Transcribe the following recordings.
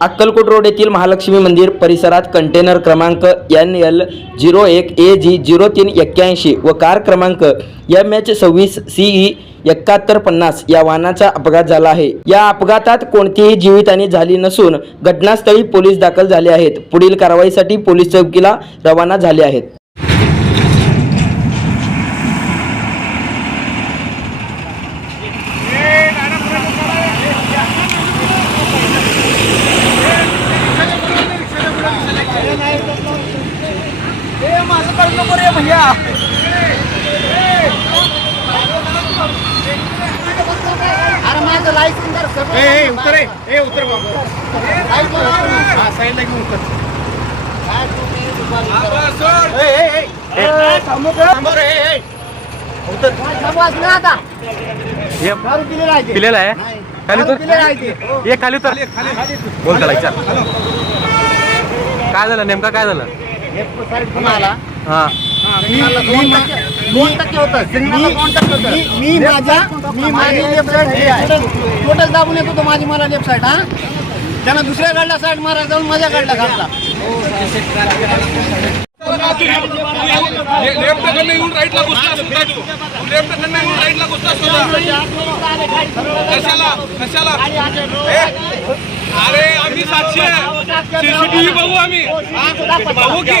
Akkalkot road येथील महालक्ष्मी मंदिर परिसरात कंटेनर क्रमांक एन एल झिरो एक ए जी झिरो तीन एक्क्याऐंशी व कार क्रमांक एम एच सव्वीस सीई एकाहत्तर पन्नास या वाहनाचा अपघात झाला आहे. या अपघातात कोणतीही जीवितहानी झाली नसून घटनास्थळी पोलीस दाखल झाले आहेत. पुढील कारवाईसाठी पोलीस चौकीला रवाना झाले आहेत. ए, उतर ए, उतर बाबा. हा, साईडला घेऊन उतर. काय तुम्ही दुपारी- ए, ए, ए. ए, थांबव रे, ए, ए. उतर. थांबवा असं ना आता. दारू पिलेलं आहे. खाली दारू उतर. पिलेलं आहे ते. ये खाली उतर. बोल त्याला विचार काय झालं? नेमका काय झालं? हा. सिग्नलला दोन टक्के- दोन टक्के होतं. सिग्नलला दोन टक्के होतं. मी माझा मी माझी लेफ्ट साईड टोटल दाबून येत होतो माझी मला लेफ्ट साईड हा त्यानं दुसऱ्या गाडला साईड मारा जाऊन माझ्या गाडला घातला लेफ्ट कडनं येऊन राईटला घुसला सुद्धा तू लेफ्ट कडनं येऊन राईटला घुसला सुद्धा कशाला कशाला ए, अरे आम्ही साक्षी आहे सीसीटीव्ही बघू आम्ही बघू की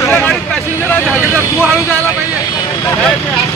पॅसेंजर आहे, झालेला. तू हळू जायला पाहिजे